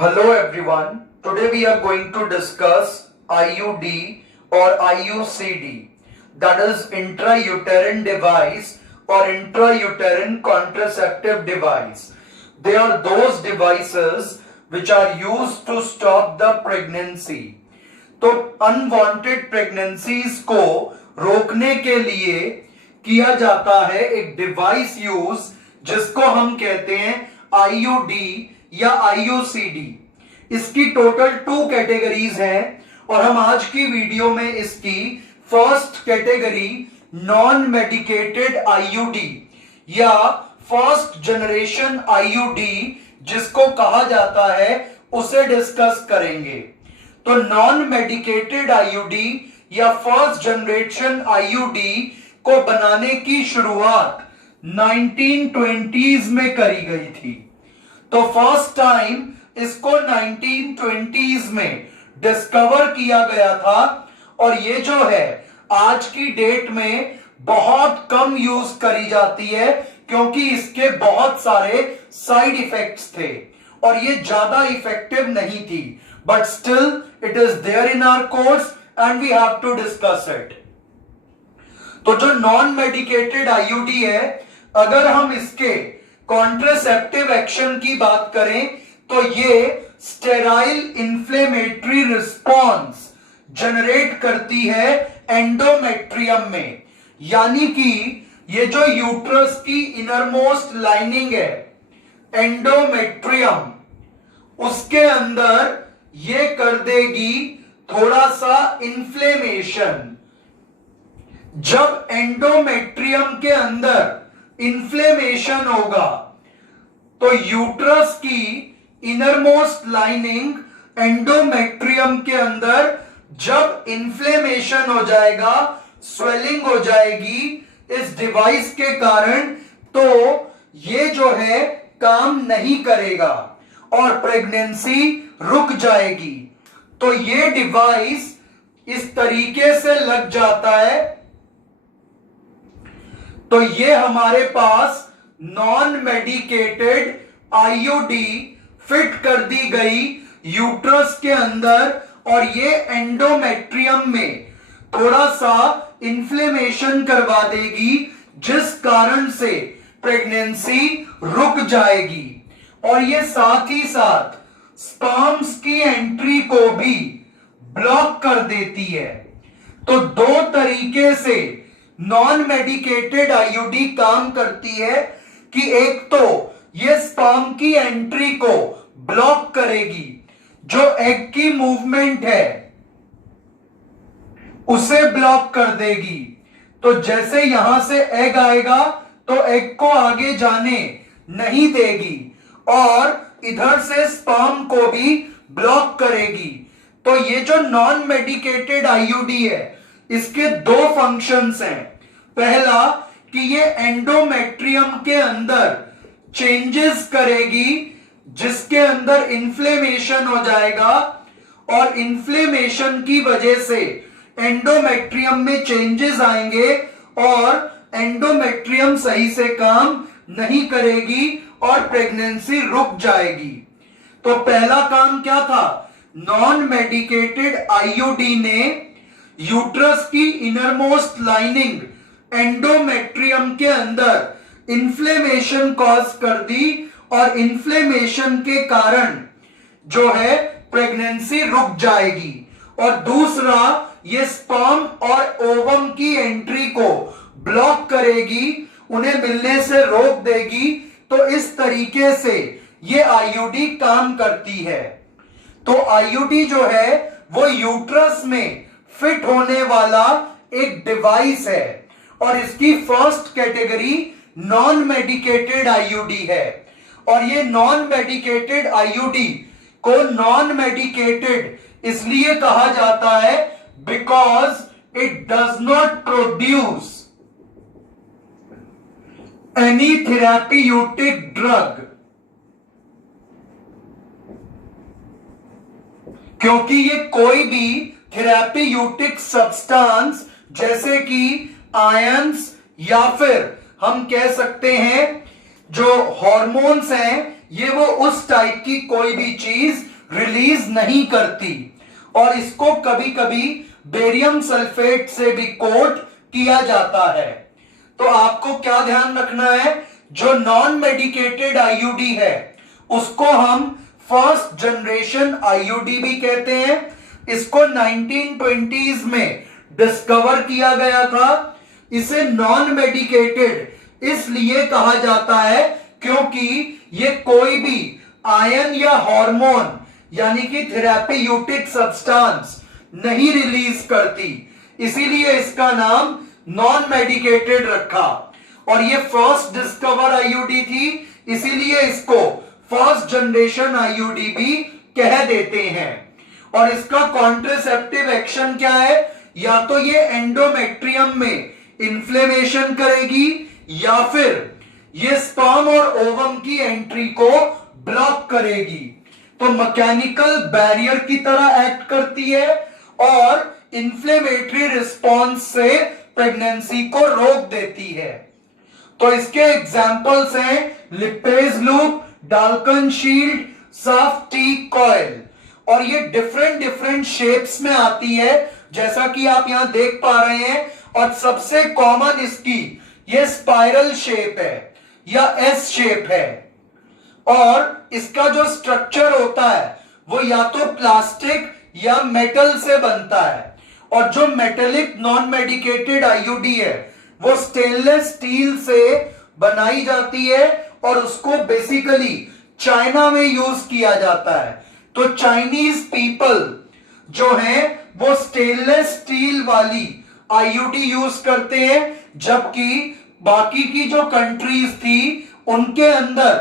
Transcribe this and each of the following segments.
Hello everyone. Today we are going to discuss IUD or IUCD, that is intrauterine device or intrauterine contraceptive device. They are those devices which are used to stop the pregnancy. तो unwanted pregnancies को रोकने के लिए किया जाता है एक device use जिसको हम कहते हैं आईयूडी या आईयूसीडी। इसकी टोटल 2 कैटेगरीज हैं और हम आज की वीडियो में इसकी first category non medicated IUD या फर्स्ट जनरेशन आईयूडी जिसको कहा जाता है उसे डिस्कस करेंगे। तो नॉन मेडिकेटेड आईयूडी या फर्स्ट जनरेशन आईयूडी को बनाने की शुरुआत 1920s में करी गई थी। तो फर्स्ट टाइम इसको 1920s में डिस्कवर किया गया था और ये जो है आज की डेट में बहुत कम यूज करी जाती है क्योंकि इसके बहुत सारे साइड इफेक्ट्स थे और ये ज्यादा इफेक्टिव नहीं थी, but still it is there in our course and we have to discuss it. तो जो नॉन मेडिकेटेड आईयूडी है, अगर हम इसके कॉन्ट्रासेप्टिव एक्शन की बात करें तो ये स्टेराइल इन्फ्लेमेटरी रिस्पॉन्स जनरेट करती है एंडोमेट्रियम में, यानी कि ये जो यूट्रस की इनरमोस्ट लाइनिंग है एंडोमेट्रियम, उसके अंदर ये कर देगी थोड़ा सा इन्फ्लेमेशन। जब एंडोमेट्रियम के अंदर इन्फ्लेमेशन होगा तो यूट्रस की इनरमोस्ट लाइनिंग एंडोमेट्रियम के अंदर जब इन्फ्लेमेशन हो जाएगा, स्वेलिंग हो जाएगी इस डिवाइस के कारण, तो ये जो है काम नहीं करेगा और प्रेगनेंसी रुक जाएगी। तो ये डिवाइस इस तरीके से लग जाता है। तो ये हमारे पास नॉन मेडिकेटेड आईयूडी फिट कर दी गई यूट्रस के अंदर और ये एंडोमेट्रियम में थोड़ा सा इन्फ्लेमेशन करवा देगी जिस कारण से प्रेगनेंसी रुक जाएगी और ये साथ ही साथ स्पर्म्स की एंट्री को भी ब्लॉक कर देती है। तो 2 तरीके से नॉन मेडिकेटेड आईयूडी काम करती है कि एक तो ये स्पर्म की एंट्री को ब्लॉक करेगी, जो एग की मूवमेंट है उसे ब्लॉक कर देगी। तो जैसे यहां से एग आएगा तो एग को आगे जाने नहीं देगी और इधर से स्पर्म को भी ब्लॉक करेगी। तो ये जो नॉन मेडिकेटेड आईयूडी है इसके 2 फंक्शंस हैं। पहला कि ये एंडोमेट्रियम के अंदर चेंजेस करेगी जिसके अंदर इन्फ्लेमेशन हो जाएगा और इन्फ्लेमेशन की वजह से एंडोमेट्रियम में चेंजेस आएंगे और एंडोमेट्रियम सही से काम नहीं करेगी और प्रेगनेंसी रुक जाएगी। तो पहला काम क्या था? नॉन मेडिकेटेड आईयूडी ने यूट्रस की इनरमोस्ट लाइनिंग एंडोमेट्रियम के अंदर इन्फ्लेमेशन कॉज कर दी और इन्फ्लेमेशन के कारण जो है प्रेगनेंसी रुक जाएगी। और दूसरा, ये स्पर्म और ओवम की एंट्री को ब्लॉक करेगी, उन्हें मिलने से रोक देगी। तो इस तरीके से ये आईयूडी काम करती है। तो आईयूडी जो है वो यूट्रस में फिट होने वाला एक डिवाइस है और इसकी first category non medicated IUD है। और ये नॉन मेडिकेटेड आईयूडी को नॉन मेडिकेटेड इसलिए कहा जाता है because it does not produce any therapeutic drug, क्योंकि ये कोई भी थेराप्यूटिक सब्सटेंस जैसे कि आयंस या फिर हम कह सकते हैं जो हॉर्मोन्स हैं ये वो उस टाइप की कोई भी चीज रिलीज नहीं करती, और इसको कभी कभी बेरियम सल्फेट से भी कोट किया जाता है। तो आपको क्या ध्यान रखना है, जो नॉन मेडिकेटेड आईयूडी है उसको हम फर्स्ट जनरेशन आईयूडी भी कहते हैं। इसको 1920s में डिस्कवर किया गया था। इसे नॉन मेडिकेटेड इसलिए कहा जाता है क्योंकि ये कोई भी आयन या हार्मोन यानी कि थेराप्यूटिक सब्सटेंस नहीं रिलीज करती, इसीलिए इसका नाम नॉन मेडिकेटेड रखा। और ये फर्स्ट डिस्कवर आईयूडी थी, इसीलिए इसको फर्स्ट जनरेशन आईयूडी भी कह देते हैं। और इसका कॉन्ट्रासेप्टिव एक्शन क्या है, या तो ये एंडोमेट्रियम में इन्फ्लेमेशन करेगी या फिर ये स्पर्म और ओवम की एंट्री को ब्लॉक करेगी। तो मैकेनिकल बैरियर की तरह एक्ट करती है और इन्फ्लेमेटरी रिस्पॉन्स से प्रेगनेंसी को रोक देती है। तो इसके एग्जाम्पल्स हैं Lippes loop, Dalkon shield, safe T coil, और ये डिफरेंट डिफरेंट शेप्स में आती है जैसा कि आप यहां देख पा रहे हैं। और सबसे कॉमन इसकी ये स्पाइरल शेप है या एस शेप है, और इसका जो स्ट्रक्चर होता है वो या तो प्लास्टिक या मेटल से बनता है। और जो मेटेलिक नॉन मेडिकेटेड आईयूडी है वो स्टेनलेस स्टील से बनाई जाती है और उसको बेसिकली चाइना में यूज किया जाता है। तो चाइनीज पीपल जो हैं वो स्टेनलेस स्टील वाली आईयूडी यूज करते हैं, जबकि बाकी की जो कंट्रीज थी उनके अंदर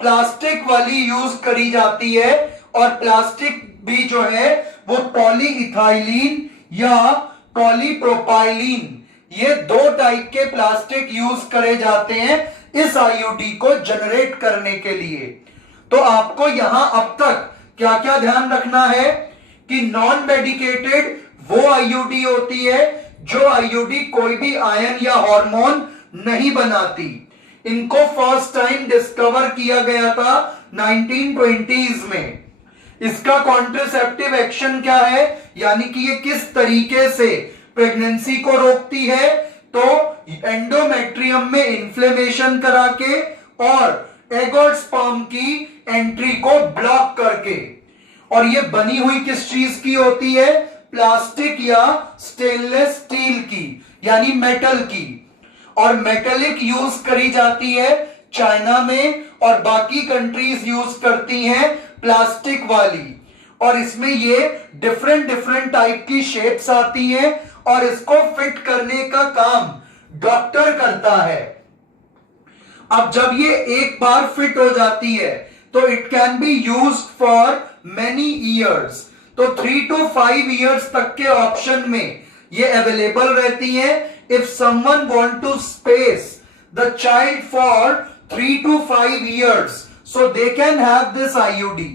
प्लास्टिक वाली यूज करी जाती है। और प्लास्टिक भी जो है वो पॉलीइथाइलीन या पॉलीप्रोपाइलीन, ये दो टाइप के प्लास्टिक यूज करे जाते हैं इस आईयूडी को जनरेट करने के लिए। तो आपको यहां अब तक क्या क्या ध्यान रखना है कि नॉन मेडिकेटेड वो आईयूडी होती है जो आईयूडी कोई भी आयन या हार्मोन नहीं बनाती। इनको फर्स्ट टाइम डिस्कवर किया गया था 1920s में। इसका कॉन्ट्रासेप्टिव एक्शन क्या है, यानी कि ये किस तरीके से प्रेगनेंसी को रोकती है, तो एंडोमेट्रियम में इन्फ्लेमेशन करा के और एग और स्पर्म की एंट्री को ब्लॉक करके। और ये बनी हुई किस चीज की होती है, प्लास्टिक या स्टेनलेस स्टील की यानी मेटल की। और मेटेलिक यूज करी जाती है चाइना में और बाकी कंट्रीज यूज करती हैं प्लास्टिक वाली। और इसमें ये डिफरेंट डिफरेंट टाइप की शेप्स आती हैं और इसको फिट करने का काम डॉक्टर करता है। अब जब ये एक बार फिट हो जाती है तो it can be used for many years. तो 3 to 5 ईयर्स तक के ऑप्शन में ये अवेलेबल रहती है। If someone want to space the child for 3 to 5 years, so they can have this IUD.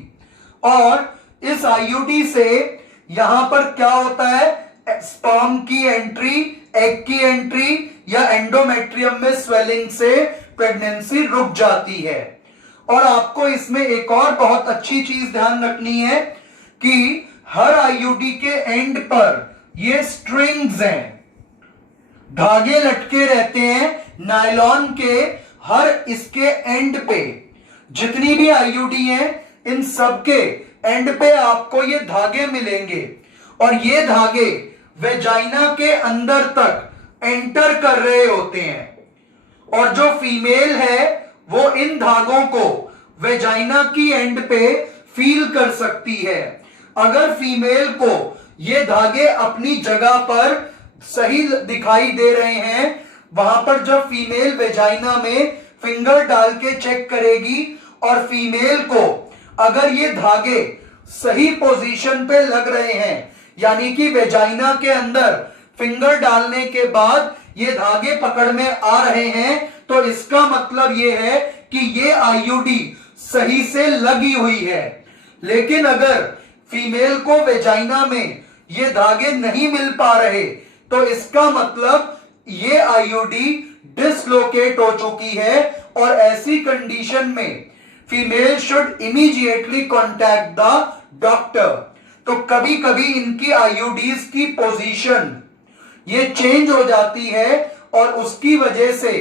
और इस आईयूडी से यहां पर क्या होता है, स्पर्म की एंट्री, एग की एंट्री या एंडोमेट्रियम में स्वेलिंग से प्रेगनेंसी रुक जाती है। और आपको इसमें एक और बहुत अच्छी चीज ध्यान रखनी है कि हर आईयूडी के एंड पर ये स्ट्रिंग्स हैं, धागे लटके रहते हैं नायलॉन के हर इसके एंड पे। जितनी भी आईयूडी हैं इन सबके एंड पे आपको ये धागे मिलेंगे और ये धागे वेजाइना के अंदर तक एंटर कर रहे होते हैं। और जो फीमेल है वो इन धागों को वेजाइना की एंड पे फील कर सकती है। अगर फीमेल को ये धागे अपनी जगह पर सही दिखाई दे रहे हैं, वहां पर जब फीमेल वेजाइना में फिंगर डाल के चेक करेगी और फीमेल को अगर ये धागे सही पोजीशन पे लग रहे हैं, यानी कि वेजाइना के अंदर फिंगर डालने के बाद ये धागे पकड़ में आ रहे हैं, तो इसका मतलब ये है कि ये आईयूडी सही से लगी हुई है। लेकिन अगर फीमेल को वेजाइना में ये धागे नहीं मिल पा रहे, तो इसका मतलब ये आईयूडी डिसलोकेट हो चुकी है। और ऐसी कंडीशन में female should immediately contact the doctor. तो कभी कभी इनकी आईयूडीज की पोजीशन ये चेंज हो जाती है और उसकी वजह से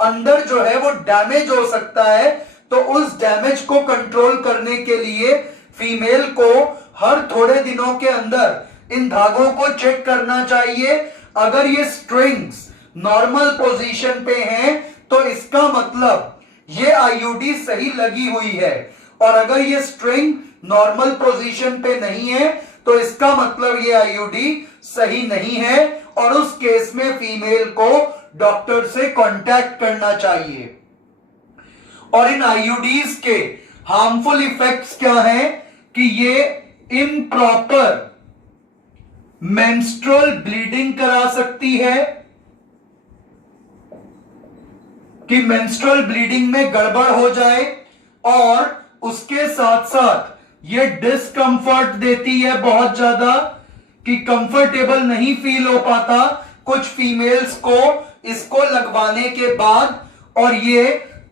अंदर जो है वो डैमेज हो सकता है। तो उस डैमेज को कंट्रोल करने के लिए फीमेल को हर थोड़े दिनों के अंदर इन धागों को चेक करना चाहिए। अगर ये स्ट्रिंग्स नॉर्मल पोजीशन पे हैं तो इसका मतलब ये आईयूडी सही लगी हुई है, और अगर ये स्ट्रिंग नॉर्मल पोजीशन पे नहीं है तो इसका मतलब ये आईयूडी सही नहीं है, और उस केस में फीमेल को डॉक्टर से कांटेक्ट करना चाहिए। और इन आईयूडीज के हार्मफुल इफेक्ट्स क्या हैं कि ये इम्प्रॉपर मेंस्ट्रुअल ब्लीडिंग करा सकती है, कि मेंस्ट्रुअल ब्लीडिंग में गड़बड़ हो जाए, और उसके साथ साथ ये डिस्कंफर्ट देती है बहुत ज्यादा, कि कंफर्टेबल नहीं फील हो पाता कुछ फीमेल्स को इसको लगवाने के बाद, और ये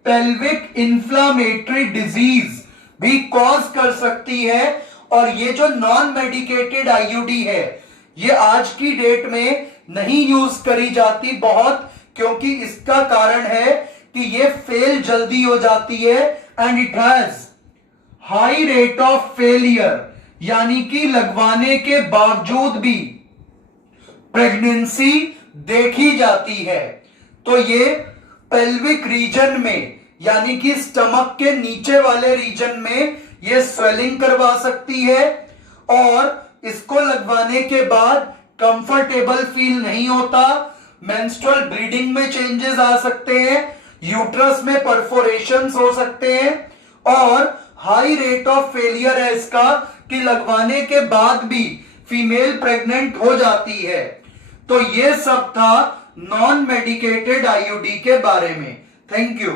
पेल्विक इंफ्लेमेटरी डिजीज भी कॉज कर सकती है। और ये जो नॉन मेडिकेटेड आईयूडी है ये आज की डेट में नहीं यूज करी जाती बहुत, क्योंकि इसका कारण है कि ये फेल जल्दी हो जाती है, and it has high rate of failure, यानी कि लगवाने के बावजूद भी प्रेगनेंसी देखी जाती है। तो ये पेल्विक रीजन में, यानी कि स्टमक के नीचे वाले रीजन में ये स्वेलिंग करवा सकती है, और इसको लगवाने के बाद कंफर्टेबल फील नहीं होता, मेंस्ट्रुअल ब्लीडिंग में चेंजेस आ सकते हैं, यूट्रस में परफोरेशंस हो सकते हैं, और हाई रेट ऑफ फेलियर है इसका, कि लगवाने के बाद भी फीमेल प्रेग्नेंट हो जाती है। तो ये सब था नॉन मेडिकेटेड आईयूडी के बारे में। Thank you.